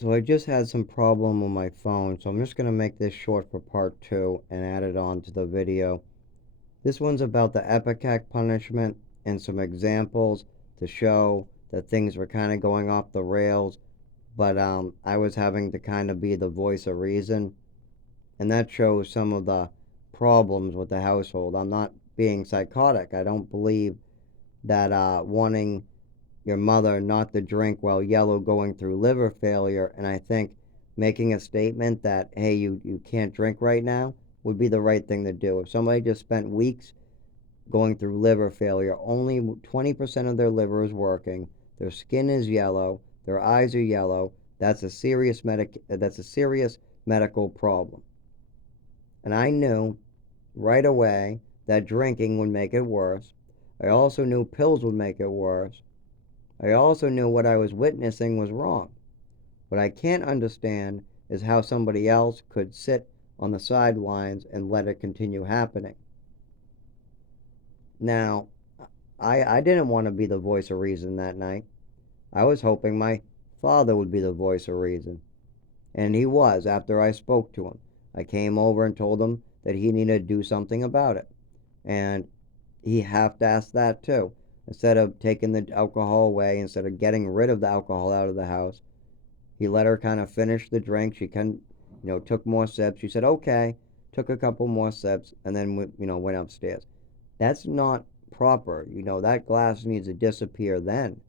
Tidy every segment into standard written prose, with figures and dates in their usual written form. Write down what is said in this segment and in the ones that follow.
So I just had some problem with my phone, so I'm just going to make this short for part two and add it on to the video. This one's about the Epicac punishment and some examples to show that things were kind of going off the rails, but I was having to kind of be the voice of reason, and that shows some of the problems with the household. I'm not being psychotic. I don't believe that wanting your mother not to drink while yellow going through liver failure, and I think making a statement that, hey, you can't drink right now would be the right thing to do. If somebody just spent weeks going through liver failure, only 20% of their liver is working, their skin is yellow, their eyes are yellow, that's a serious medical problem. And I knew right away that drinking would make it worse. I also knew pills would make it worse. I also knew what I was witnessing was wrong. What I can't understand is how somebody else could sit on the sidelines and let it continue happening. Now, I didn't want to be the voice of reason that night. I was hoping my father would be the voice of reason. And he was after I spoke to him. I came over and told him that he needed to do something about it. And he half assed that too. Instead of taking the alcohol away, instead of getting rid of the alcohol out of the house, he let her kind of finish the drink. She took more sips. She said, okay, took a couple more sips, and then, went upstairs. That's not proper. That glass needs to disappear then.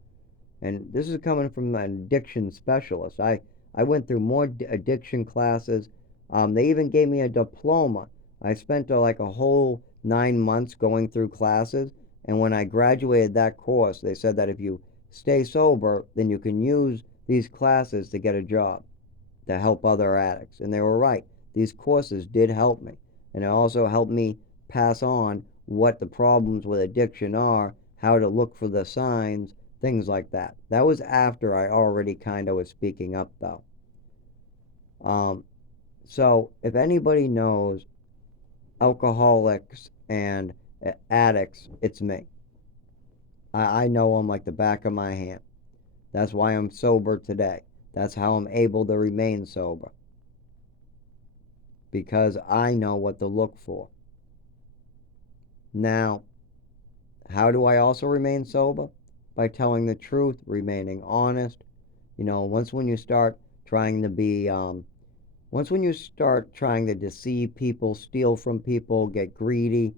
And this is coming from an addiction specialist. I went through more addiction classes. They even gave me a diploma. I spent like a whole 9 months going through classes. And when I graduated that course, they said that if you stay sober, then you can use these classes to get a job to help other addicts. And they were right. These courses did help me. And it also helped me pass on what the problems with addiction are, how to look for the signs, things like that. That was after I already kind of was speaking up, though. Um, so, if anybody knows alcoholics and addicts, it's me. I know them like the back of my hand. That's why I'm sober today. That's how I'm able to remain sober. Because I know what to look for. Now, how do I also remain sober? By telling the truth, remaining honest. Once when you start trying to be, once when you start trying to deceive people, steal from people, get greedy,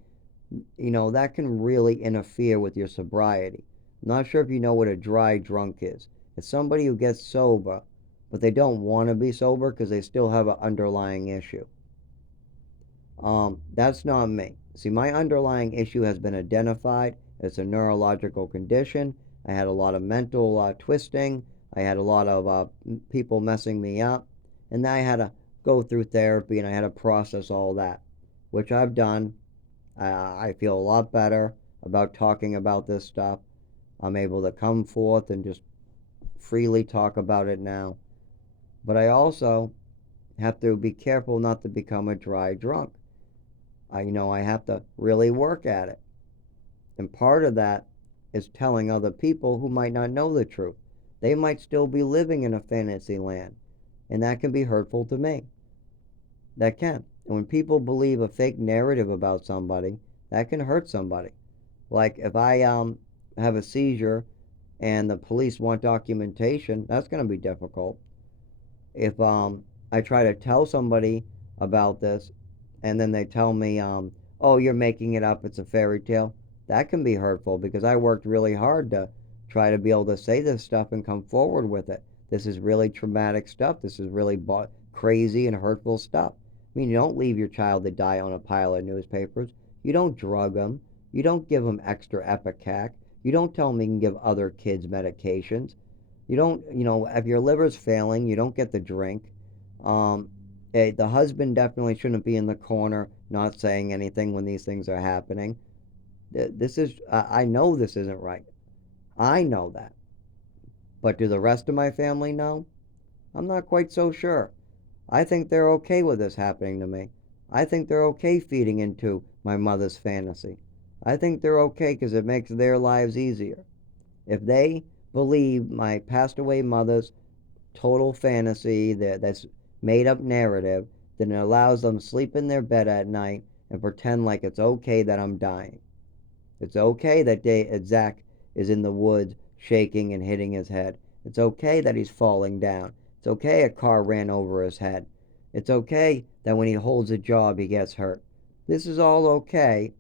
that can really interfere with your sobriety. I'm not sure if you know what a dry drunk is. It's somebody who gets sober, but they don't want to be sober because they still have an underlying issue. That's not me. See, my underlying issue has been identified. It's a neurological condition. I had a lot of mental twisting. I had a lot of people messing me up. And then I had to go through therapy and I had to process all that, which I've done. I feel a lot better about talking about this stuff. I'm able to come forth and just freely talk about it now. But I also have to be careful not to become a dry drunk. I have to really work at it. And part of that is telling other people who might not know the truth. They might still be living in a fantasy land, and that can be hurtful to me. That can. And when people believe a fake narrative about somebody, that can hurt somebody. Like if I have a seizure and the police want documentation, that's going to be difficult. If I try to tell somebody about this and then they tell me, oh, you're making it up, it's a fairy tale, that can be hurtful because I worked really hard to try to be able to say this stuff and come forward with it. This is really traumatic stuff. This is really crazy and hurtful stuff. I mean, you don't leave your child to die on a pile of newspapers. You don't drug them. You don't give them extra Epicac. You don't tell them you can give other kids medications. You don't, if your liver's failing, you don't get the drink. Um, the husband definitely shouldn't be in the corner not saying anything when these things are happening. This is, I know this isn't right. I know that. But do the rest of my family know? I'm not quite so sure. I think they're okay with this happening to me. I think they're okay feeding into my mother's fantasy. I think they're okay because it makes their lives easier. If they believe my passed away mother's total fantasy that's made up narrative, then it allows them to sleep in their bed at night and pretend like it's okay that I'm dying. It's okay that Zach is in the woods shaking and hitting his head. It's okay that he's falling down. It's okay a car ran over his head. It's okay that when he holds a job he gets hurt. This is all okay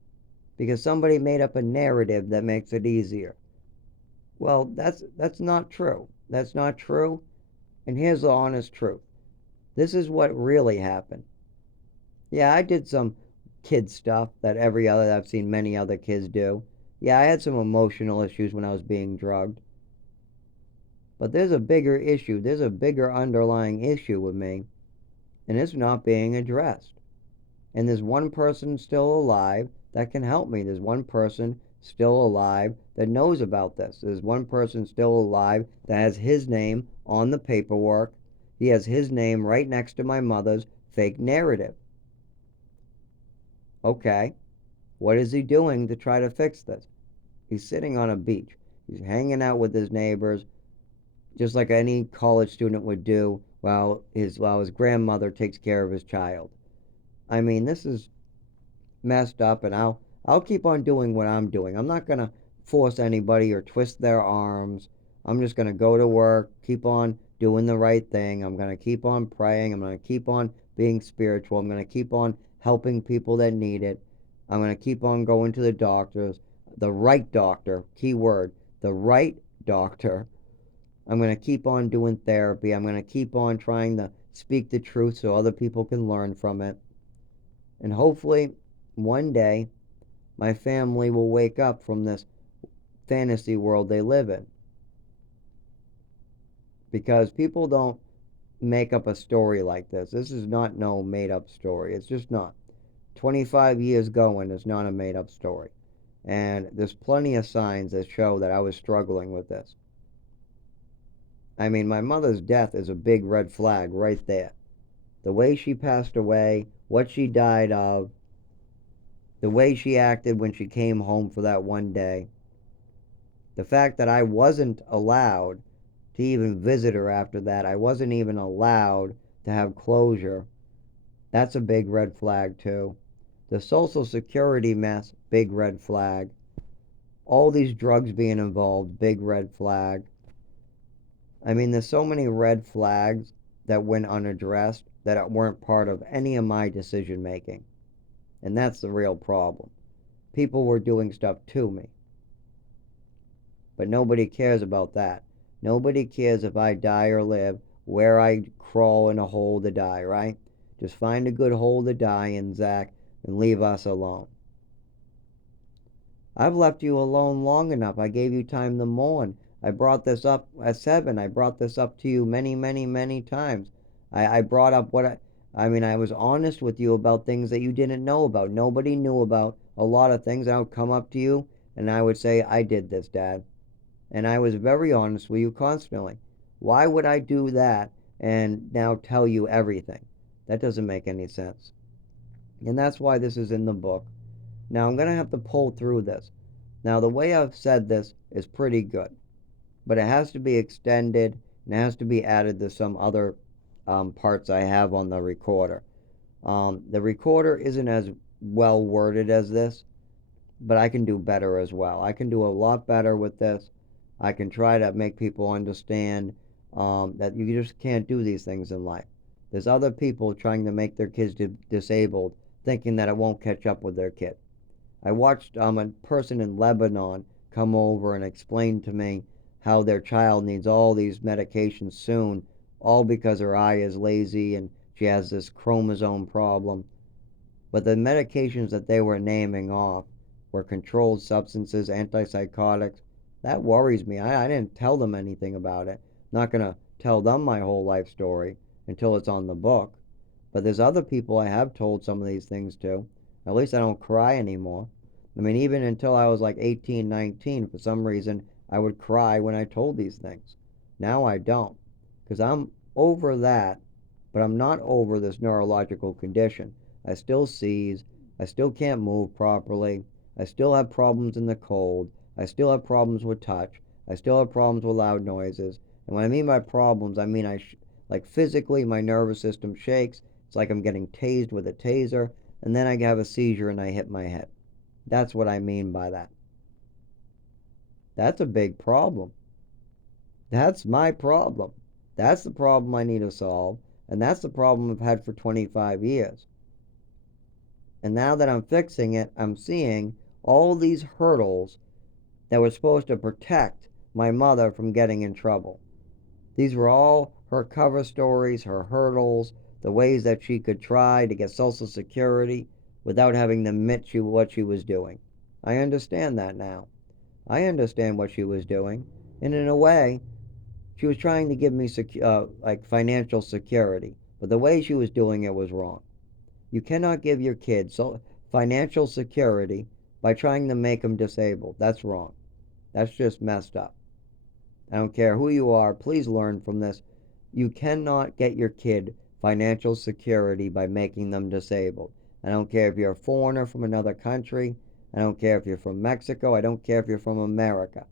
because somebody made up a narrative that makes it easier. Well, that's not true. That's not true. And here's the honest truth. This is what really happened. Yeah, I did some kid stuff that I've seen many other kids do. Yeah, I had some emotional issues when I was being drugged. But there's a bigger issue. There's a bigger underlying issue with me, and it's not being addressed. And there's one person still alive that can help me. There's one person still alive that knows about this. There's one person still alive that has his name on the paperwork. He has his name right next to my mother's fake narrative. Okay, what is he doing to try to fix this? He's sitting on a beach. He's hanging out with his neighbors, just like any college student would do while his grandmother takes care of his child. I mean, this is messed up, and I'll keep on doing what I'm doing. I'm not gonna force anybody or twist their arms. I'm just gonna go to work, keep on doing the right thing. I'm gonna keep on praying. I'm gonna keep on being spiritual. I'm gonna keep on helping people that need it. I'm gonna keep on going to the doctors, the right doctor, key word, the right doctor. I'm going to keep on doing therapy. I'm going to keep on trying to speak the truth so other people can learn from it. And hopefully, one day, my family will wake up from this fantasy world they live in. Because people don't make up a story like this. This is not no made up story. It's just not. 25 years going is not a made up story. And there's plenty of signs that show that I was struggling with this. I mean, my mother's death is a big red flag right there. The way she passed away, what she died of, the way she acted when she came home for that one day, the fact that I wasn't allowed to even visit her after that, I wasn't even allowed to have closure, that's a big red flag too. The Social Security mess, big red flag. All these drugs being involved, big red flag. I mean, there's so many red flags that went unaddressed that weren't part of any of my decision making. And that's the real problem. People were doing stuff to me. But nobody cares about that. Nobody cares if I die or live, where I crawl in a hole to die, right? Just find a good hole to die in, Zach, and leave us alone. I've left you alone long enough. I gave you time to mourn. I brought this up at 7. I brought this up to you many, many, many times. I brought up I mean, I was honest with you about things that you didn't know about. Nobody knew about a lot of things. I would come up to you and I would say, I did this, Dad. And I was very honest with you constantly. Why would I do that and now tell you everything? That doesn't make any sense. And that's why this is in the book. Now, I'm going to have to pull through this. Now, the way I've said this is pretty good, but it has to be extended and it has to be added to some other parts I have on the recorder. The recorder isn't as well worded as this, but I can do better as well. I can do a lot better with this. I can try to make people understand that you just can't do these things in life. There's other people trying to make their kids disabled, thinking that it won't catch up with their kid. I watched a person in Lebanon come over and explain to me how their child needs all these medications soon, all because her eye is lazy and she has this chromosome problem. But the medications that they were naming off were controlled substances, antipsychotics. That worries me. I didn't tell them anything about it. I'm not going to tell them my whole life story until it's on the book. But there's other people I have told some of these things to. At least I don't cry anymore. I mean, even until I was like 18, 19, for some reason, I would cry when I told these things. Now I don't. Because I'm over that, but I'm not over this neurological condition. I still seize. I still can't move properly. I still have problems in the cold. I still have problems with touch. I still have problems with loud noises. And when I mean by problems, I mean like physically my nervous system shakes. It's like I'm getting tased with a taser, and then I have a seizure and I hit my head. That's what I mean by that. That's a big problem. That's my problem. That's the problem I need to solve, and that's the problem I've had for 25 years. And now that I'm fixing it, I'm seeing all these hurdles that were supposed to protect my mother from getting in trouble. These were all her cover stories, her hurdles, the ways that she could try to get Social Security without having to admit what she was doing. I understand that now. I understand what she was doing. And in a way, she was trying to give me like financial security. But the way she was doing it was wrong. You cannot give your kids financial security by trying to make them disabled. That's wrong. That's just messed up. I don't care who you are, please learn from this. You cannot get your kid financial security by making them disabled. I don't care if you're a foreigner from another country. I don't care if you're from Mexico. I don't care if you're from America.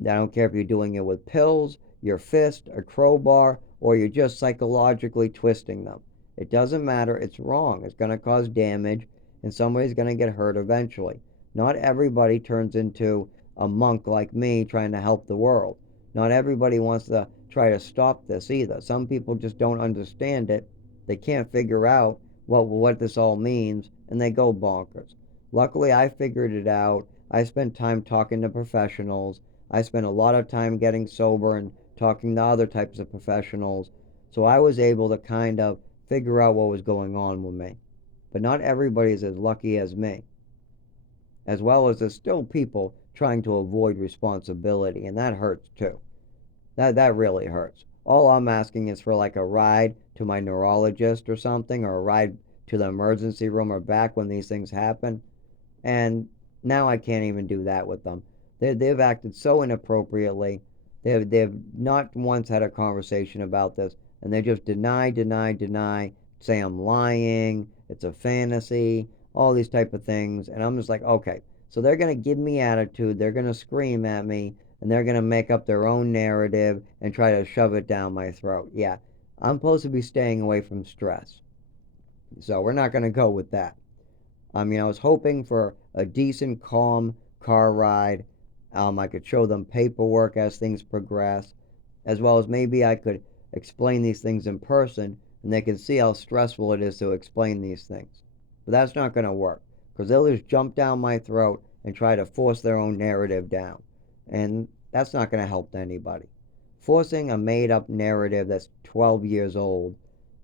I don't care if you're doing it with pills, your fist, a crowbar, or you're just psychologically twisting them. It doesn't matter. It's wrong. It's going to cause damage, and somebody's going to get hurt eventually. Not everybody turns into a monk like me trying to help the world. Not everybody wants to try to stop this either. Some people just don't understand it. They can't figure out what this all means, and they go bonkers. Luckily, I figured it out. I spent time talking to professionals. I spent a lot of time getting sober and talking to other types of professionals. So I was able to kind of figure out what was going on with me. But not everybody is as lucky as me. As well as there's still people trying to avoid responsibility, and that hurts too. That really hurts. All I'm asking is for like a ride to my neurologist or something, or a ride to the emergency room or back when these things happen. And now I can't even do that with them. They've acted so inappropriately. They've not once had a conversation about this, and they just deny, say I'm lying, it's a fantasy, all these type of things. And I'm just like, okay, so they're going to give me attitude, they're going to scream at me, and they're going to make up their own narrative and try to shove it down my throat. Yeah, I'm supposed to be staying away from stress. So we're not going to go with that. I mean, I was hoping for a decent, calm car ride. I could show them paperwork as things progress, as well as maybe I could explain these things in person and they can see how stressful it is to explain these things. But that's not going to work because they'll just jump down my throat and try to force their own narrative down. And that's not going to help anybody. Forcing a made up narrative that's 12 years old,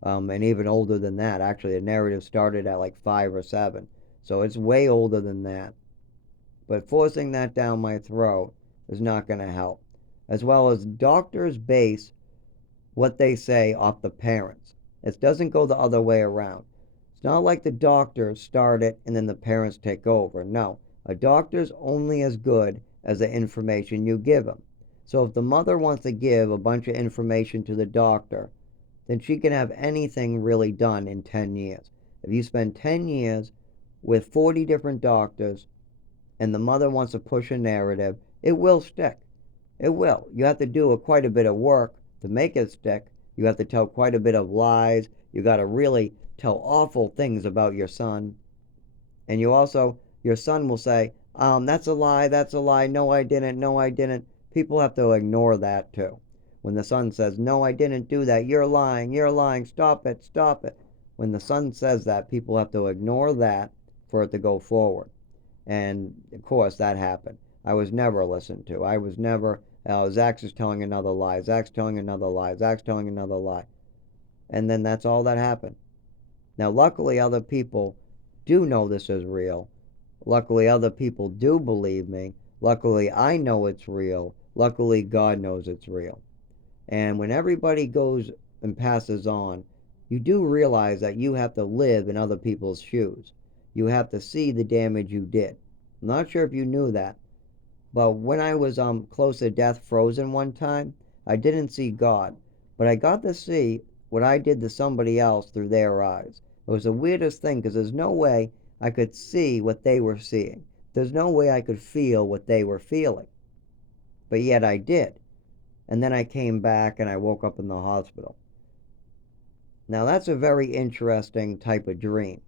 and even older than that. Actually, the narrative started at like 5 or 7. So it's way older than that. But forcing that down my throat is not going to help. As well as doctors base what they say off the parents. It doesn't go the other way around. It's not like the doctors start it and then the parents take over. No, a doctor's only as good as the information you give him. So if the mother wants to give a bunch of information to the doctor, then she can have anything really done in 10 years. If you spend 10 years with 40 different doctors and the mother wants to push a narrative, it will stick. It will. You have to do quite a bit of work to make it stick. You have to tell quite a bit of lies. You got to really tell awful things about your son. And your son will say, that's a lie, that's a lie, no, I didn't, no, I didn't. People have to ignore that too. When the son says, no, I didn't do that, you're lying, stop it, stop it. When the son says that, people have to ignore that for it to go forward. And of course, that happened. I was never listened to. I was never, Zach's is telling another lie, Zach's telling another lie, Zach's telling another lie. And then that's all that happened. Now, luckily, other people do know this is real. Luckily, other people do believe me. Luckily, I know it's real. Luckily, God knows it's real. And when everybody goes and passes on, you do realize that you have to live in other people's shoes. You have to see the damage you did. I'm not sure if you knew that, but when I was close to death, frozen one time, I didn't see God, but I got to see what I did to somebody else through their eyes. It was the weirdest thing because there's no way I could see what they were seeing. There's no way I could feel what they were feeling. But yet I did. and then I came back and I woke up in the hospital. Now, that's a very interesting type of dream.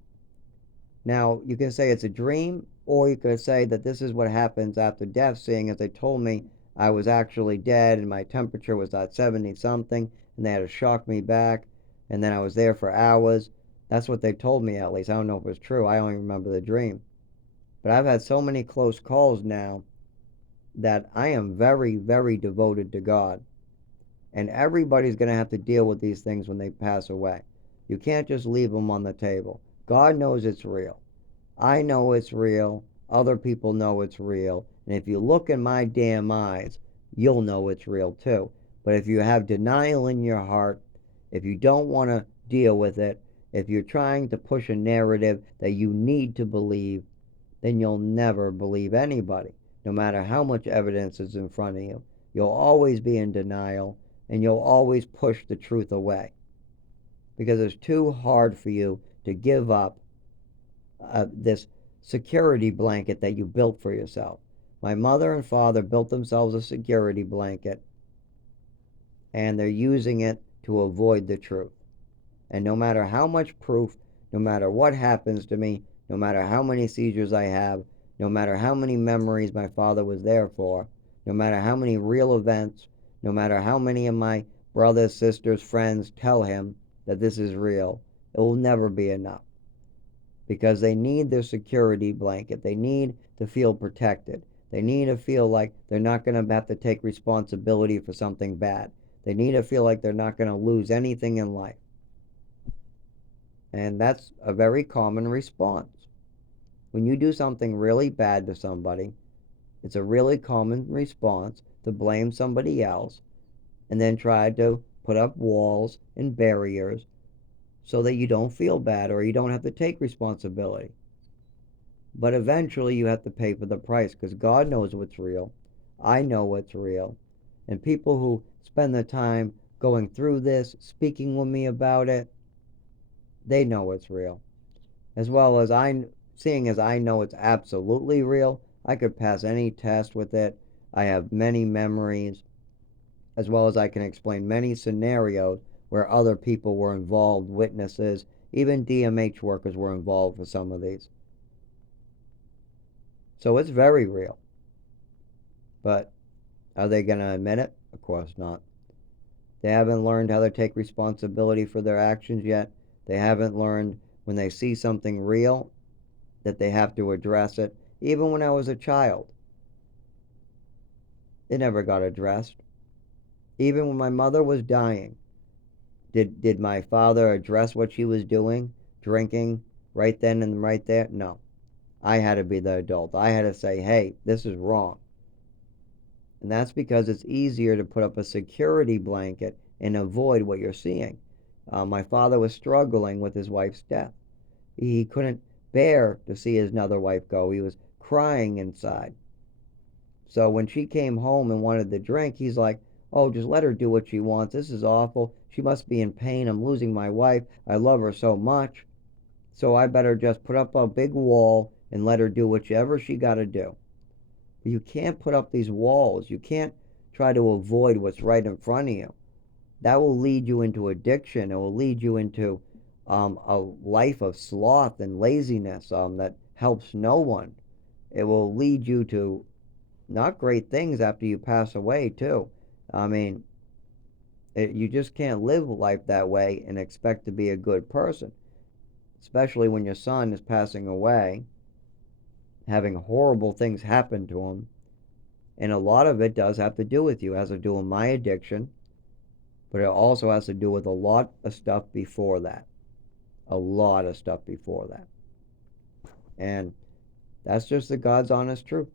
Now, you can say it's a dream, or you could say that this is what happens after death, seeing as they told me I was actually dead and my temperature was at 70 something, and they had to shock me back, and then I was there for hours. That's what they told me, at least. I don't know if it was true. I only remember the dream. But I've had so many close calls now that I am very, very devoted to God. And everybody's going to have to deal with these things when they pass away. You can't just leave them on the table. God knows it's real. I know it's real. Other people know it's real. And if you look in my damn eyes, you'll know it's real too. But if you have denial in your heart, if you don't want to deal with it, if you're trying to push a narrative that you need to believe, then you'll never believe anybody, no matter how much evidence is in front of you. You'll always be in denial, and you'll always push the truth away because it's too hard for you to give up this security blanket that you built for yourself. My mother and father built themselves a security blanket, and they're using it to avoid the truth. And no matter how much proof, no matter what happens to me, no matter how many seizures I have, no matter how many memories my father was there for, no matter how many real events, no matter how many of my brothers, sisters, friends tell him that this is real, it will never be enough. Because they need their security blanket. They need to feel protected. They need to feel like they're not going to have to take responsibility for something bad. They need to feel like they're not going to lose anything in life. And that's a very common response. When you do something really bad to somebody, it's a really common response to blame somebody else and then try to put up walls and barriers so that you don't feel bad or you don't have to take responsibility. But eventually you have to pay for the price because God knows what's real. I know what's real. And people who spend the time going through this, speaking with me about it, they know it's real. As well as seeing as I know it's absolutely real, I could pass any test with it. I have many memories, as well as I can explain many scenarios where other people were involved, witnesses, even DMH workers were involved for some of these. So it's very real. But are they going to admit it? Of course not. They haven't learned how to take responsibility for their actions yet. They haven't learned when they see something real that they have to address it. Even when I was a child, it never got addressed. Even when my mother was dying, did my father address what she was doing, drinking, right then and right there? No. I had to be the adult. I had to say, hey, this is wrong. And that's because it's easier to put up a security blanket and avoid what you're seeing. My father was struggling with his wife's death. He couldn't bear to see his other wife go. He was crying inside. So when she came home and wanted to drink, he's like, oh, just let her do what she wants. This is awful. She must be in pain. I'm losing my wife. I love her so much. So I better just put up a big wall and let her do whatever she got to do. But you can't put up these walls. You can't try to avoid what's right in front of you. That will lead you into addiction. It will lead you into a life of sloth and laziness that helps no one. It will lead you to not great things after you pass away, too. I mean, you just can't live life that way and expect to be a good person, especially when your son is passing away, having horrible things happen to him. And a lot of it does have to do with you. It has to do with my addiction, but it also has to do with a lot of stuff before that. A lot of stuff before that. And that's just the God's honest truth.